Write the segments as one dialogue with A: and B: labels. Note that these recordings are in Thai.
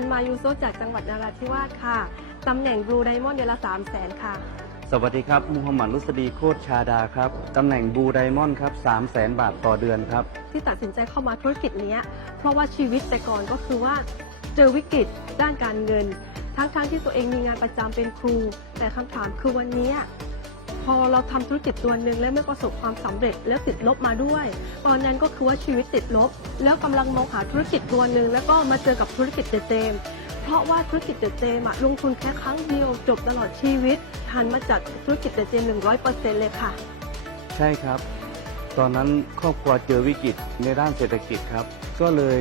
A: นมายูโซจากจังหวัดนราธิวาสค่ะ ตำแหน่งบลูไดมอนด์เดือนละ3 0 0แสนค่ะ
B: สวัสดีครับมูฮัมหมัดลุสดีโคตรชาดาครับ ตำแหน่งบูไดมอนด์ครับ3 0 0แสนบาทต่อเดือนครับ
A: ที่ตัดสินใจเข้ามาธุรกิจเนี้ยเพราะว่าชีวิตแต่ก่อนก็คือว่า เจอวิกฤตด้านการเงิน ทั้งๆที่ตัวเองมีงานประจำเป็นครู แต่คำถามคือวันเนี้ยพ อเราทำธุรกิจตัวหนึ่งแล้วไม่ประสบความสำเร็จแล้วติดลบมาด้วย ตอนนั้นก็คือว่าชีวิตติดลบ แล้วกำลังมองหาธุรกิจตัวหนึ่งแล้วก็มาเจอกับธุรกิจเจเจมเพราะว่าธุรกิจเจเจมลงทุนแค่ครั้งเดียวจบตลอดชีวิตหันมาจัดธุรกิจเจเจมหนึ่งร้อยเปอร์เซ็นต์เลยค่ะ
B: ใช่ครับ ตอนนั้นครอบครัวเจอวิกฤตในด้านเศรษฐกิจครับ ก็เลย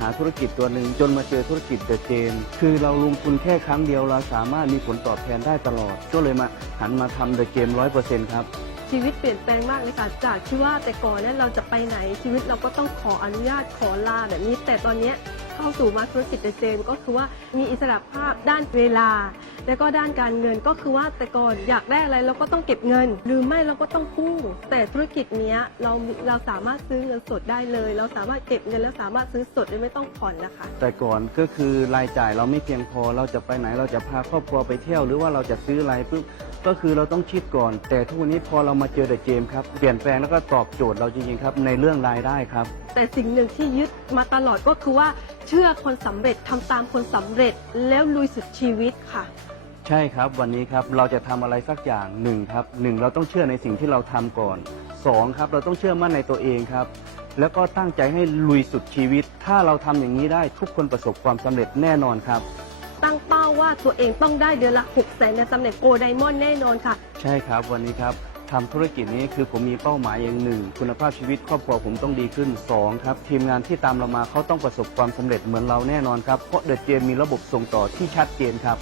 B: หาธุรกิจตัวหนึ่งจนมาเจอธุรกิจเดอะเจน คือเราลงทุนแค่ครั้งเดียวเราสามารถมีผลตอบแทนได้ตลอด ก็เลยมาหันมาทำเดอะเกมร้อยเปอร์เซ็นต์ครับ
A: ชีวิตเปลี่ยนแปลงมากเลยค่ะจากที่ว่าแต่ก่อนเนี่ยเราจะไปไหนชีวิตเราก็ต้องขออนุญาตขอลาแบบนี้ แต่ตอนเนี้ย เข้าสู่มาธุรกิจเจนก็คือว่ามีอิสระภาพด้านเวลา แล้วก็ด้านการเงินก็คือว่าแต่ก่อนอยากได้อะไรเราก็ต้องเก็บเงิน หรือไม่เราก็ต้องกู้ แต่ธุรกิจเนี้ยเราเราสามารถซื้อเงินสดได้เลย เราสามารถเก็บเงินแล้วสามารถซื้อสดโดยไม่ต้องผ่อนนะคะ
B: แต่ก่อนก็คือรายจ่ายเราไม่เพียงพอเราจะไปไหนเราจะพาครอบครัวไปเที่ยว หรือว่าเราจะซื้ออะไรปุ๊บก็คือเราต้องคิดก่อน แต่ทุกวันนี้พอเรามาเจอเดอะเกมครับเปลี่ยนแปลงแล้วก็ตอบโจทย์เราจริงๆครับในเรื่องรายได้ครับ
A: แต่สิ่งหนึ่งที่ยึดมาตลอดก็คือว่า เชื่อคนสำเร็จทำตามคนสำเร็จแล้วลุยสุดชีวิตค่ะ
B: ใช่ครับวันนี้ครับเราจะทำอะไรสักอย่างหนึ่งครับหนึ่งเราต้องเชื่อในสิ่งที่เราทำก่อนสองครับเราต้องเชื่อมั่นในตัวเองครับ แล้วก็ตั้งใจให้ลุยสุดชีวิต ถ้าเราทำอย่างนี้ได้ทุกคนประสบความสำเร็จแน่นอนครับ
A: ตั้งเป้าว่าตัวเองต้องได้เดือนละ6แสนในตำแหน่งโกไดมอนด์แน่นอนค่ะ
B: ใช่ครับวันนี้ครับ ทำธุรกิจนี้คือผมมีเป้าหมายอย่างหนึ่ง คุณภาพชีวิตครอบครัวผมต้องดีขึ้นสองครับ ทีมงานที่ตามเรามาเขาต้องประสบความสำเร็จเหมือนเราแน่นอนครับ เพราะเดอะเจมมีระบบส่งต่อที่ชัดเจนครับ